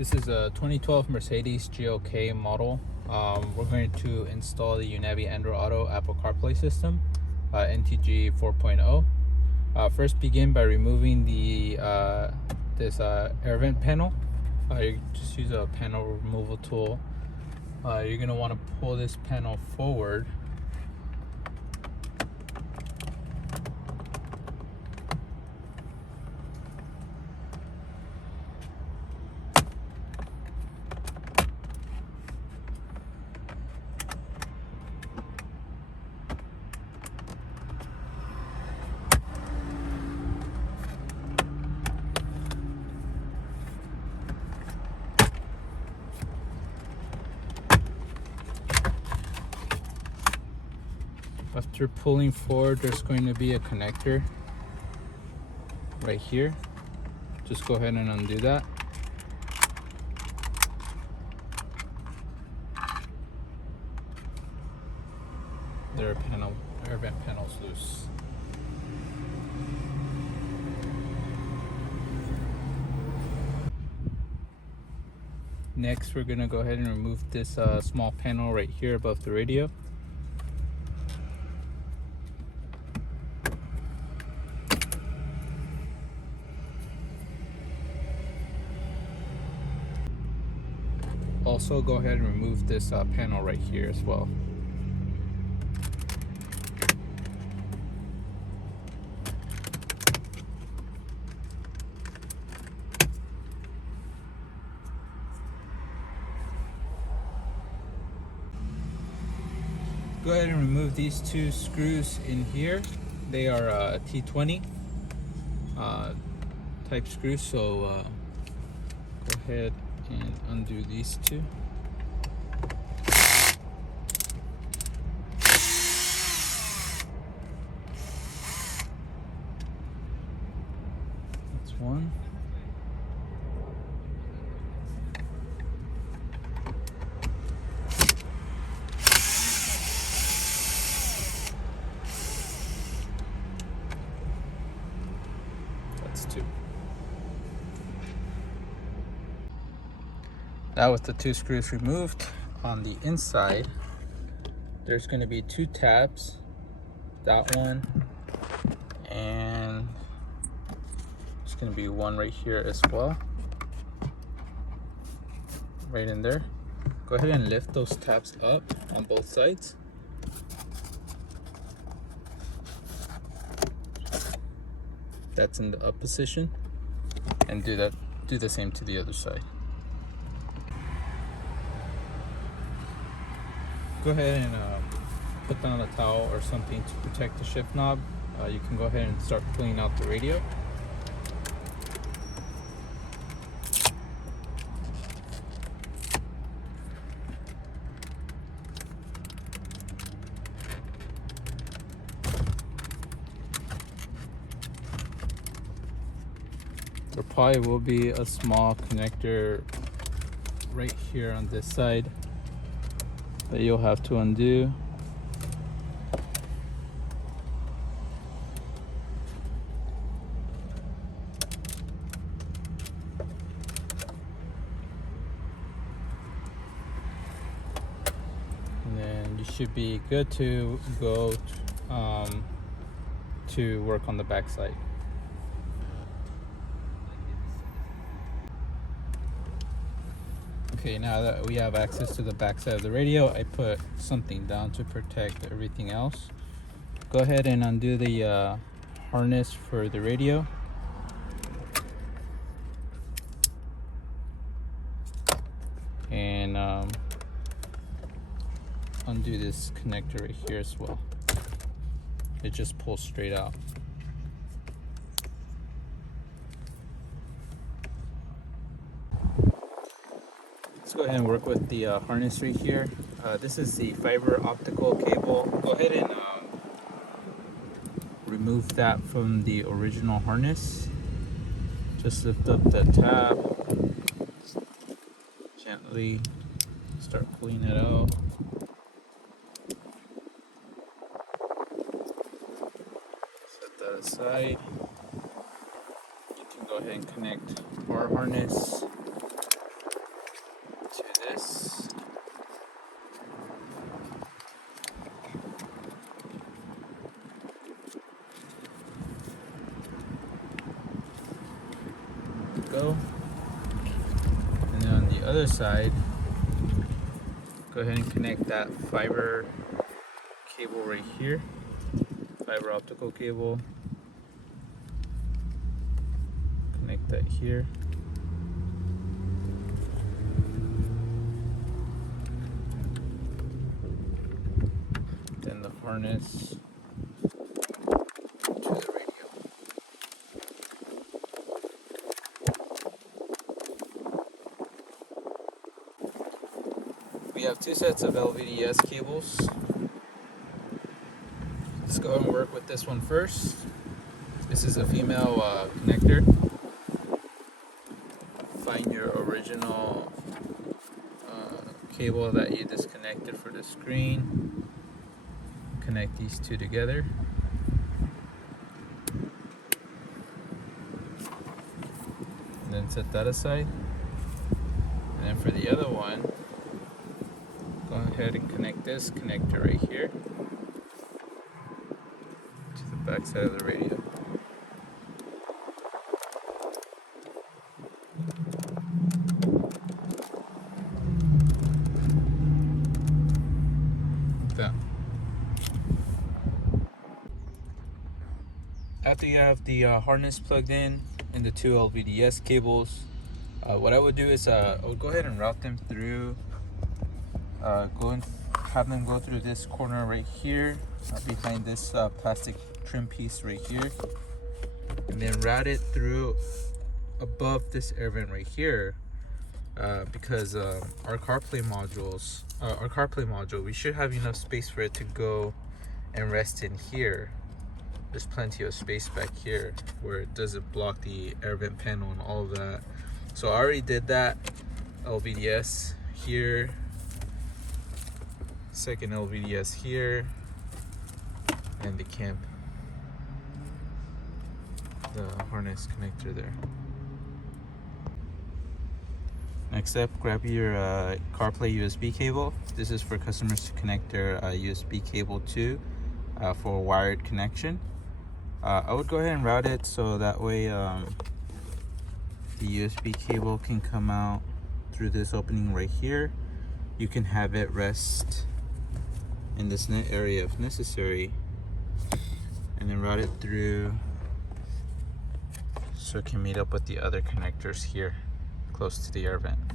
This is a 2012 Mercedes GLK model. We're going to install the Unavi Android Auto Apple CarPlay system, NTG 4.0. First, begin by removing the this air vent panel. You just use a panel removal tool. You're going to want to pull this panel forward. After pulling forward, there's going to be a connector right here. Just go ahead and undo that. Their air vent panel's loose. Next, we're gonna go ahead and remove this small panel right here above the radio. Also, go ahead and remove this panel right here as well. Go ahead and remove these two screws in here. They are T20 type screws, so go ahead and undo these two. That's one. That's two. Now with the two screws removed, on the inside there's going to be two tabs, that one, and there's going to be one right here as well, right in there. Go ahead and lift those tabs up on both sides. That's in the up position, and do the same to the other side. Go ahead and put down a towel or something to protect the shift knob. You can go ahead and start pulling out the radio. There probably will be a small connector right here on this side that you'll have to undo. And then you should be good to go to work on the back side. Okay, now that we have access to the back side of the radio, I put something down to protect everything else. Go ahead and undo the harness for the radio. And undo this connector right here as well. It just pulls straight out. Let's go ahead and work with the harness right here. This is the fiber optical cable. Go ahead and remove that from the original harness. Just lift up the tab, gently start pulling it out. Set that aside. You can go ahead and connect our harness. go. And then on the other side, go ahead and connect that fiber cable right here, fiber optical cable. Connect that here. Then the harness to the radio. We have two sets of LVDS cables. Let's go ahead and work with this one first. This is a female connector. Find your original cable that you disconnected for the screen. Connect these two together. And then set that aside. And then for the other one, go ahead and connect this connector right here to the back side of the radio. Like that. After you have the harness plugged in and the two LVDS cables, what I would do is I would go ahead and route them through, have them go through this corner right here, behind this plastic trim piece right here, and then route it through above this air vent right here, because our CarPlay module, we should have enough space for it to go and rest in here. There's plenty of space back here where it doesn't block the air vent panel and all of that. So I already did that. LVDS here, second LVDS here, and the harness connector there. Next up, grab your CarPlay USB cable. This is for customers to connect their USB cable to for a wired connection. I would go ahead and route it so that way the USB cable can come out through this opening right here. You can have it rest in this net area if necessary, and then route it through so it can meet up with the other connectors here close to the air vent.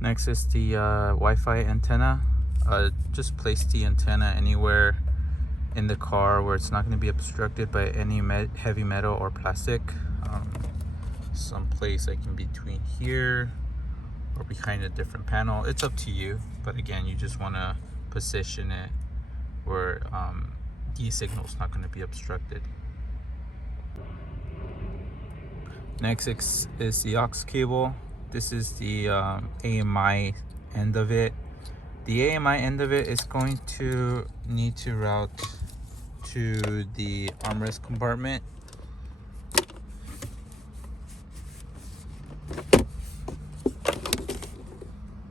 Next is the Wi-Fi antenna. Just place the antenna anywhere in the car where it's not going to be obstructed by any heavy metal or plastic. Someplace like in between here or behind a different panel. It's up to you, but again, you just want to position it where the signal is not going to be obstructed. Next is the aux cable. This is the AMI end of it. The AMI end of it is going to need to route to the armrest compartment.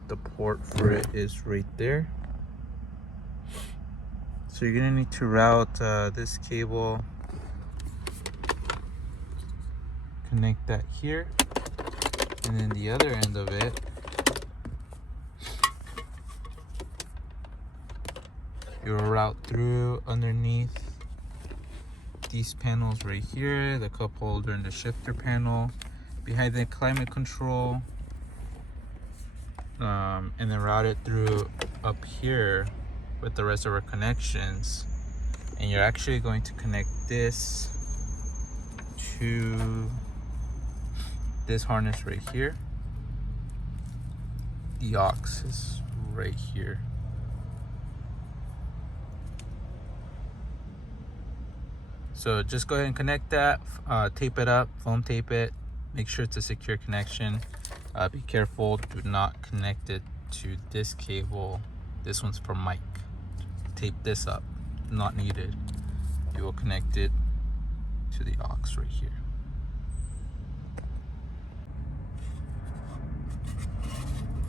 The port for it is right there. So you're gonna need to route this cable, connect that here, and then the other end of it you'll route through underneath these panels right here, the cup holder and the shifter panel, behind the climate control, and then route it through up here with the rest of our connections. And you're actually going to connect this to this harness right here. The aux is right here. So just go ahead and connect that, tape it up, foam tape it, make sure it's a secure connection. Be careful, do not connect it to this cable. This one's for mic. Tape this up, not needed. You will connect it to the aux right here.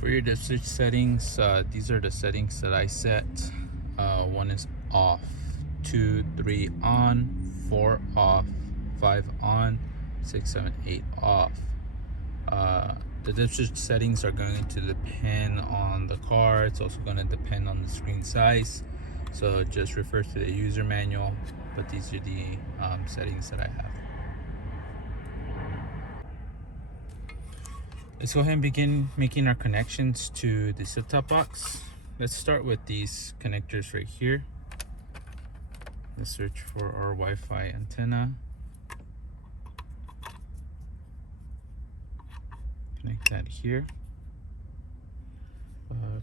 For your switch settings, these are the settings that I set. One is off, 2, 3 on, 4 off, 5 on, 6, 7, 8 off. The dip switch settings are going to depend on the car. It's also going to depend on the screen size. So just refer to the user manual, but these are the settings that I have. Let's go ahead and begin making our connections to the set-top box. Let's start with these connectors right here. Let's search for our Wi-Fi antenna. Connect that here.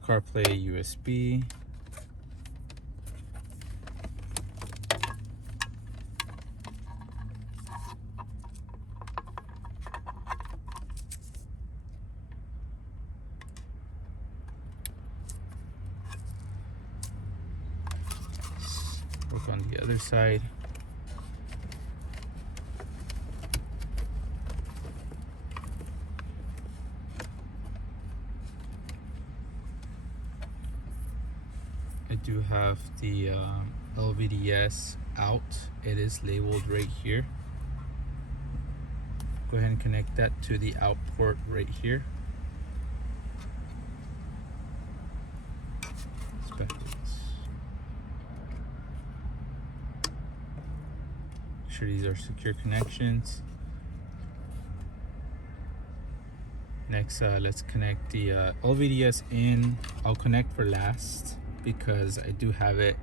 CarPlay USB. Work on the other side. I do have the LVDS out. It is labeled right here. Go ahead and connect that to the out port right here. Make sure these are secure connections. Next, let's connect the LVDS in. I'll connect for last because I do have it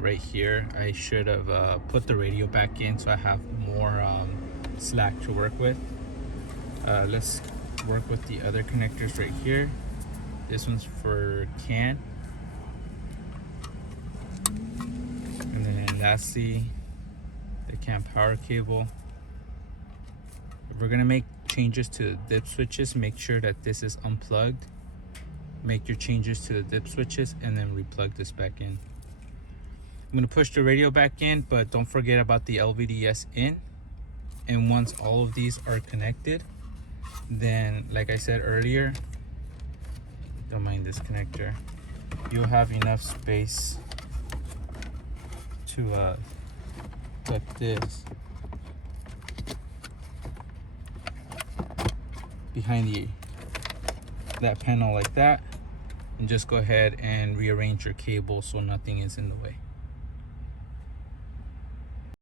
right here. I should have put the radio back in so I have more slack to work with. Let's work with the other connectors right here. This one's for CAN. And then lastly, the CAN power cable. If we're gonna make changes to the dip switches, make sure that this is unplugged. Make your changes to the dip switches and then replug this back in. I'm gonna push the radio back in, but don't forget about the LVDS in. And once all of these are connected, then like I said earlier, don't mind this connector, you'll have enough space to put this behind that panel like that, and just go ahead and rearrange your cable so nothing is in the way.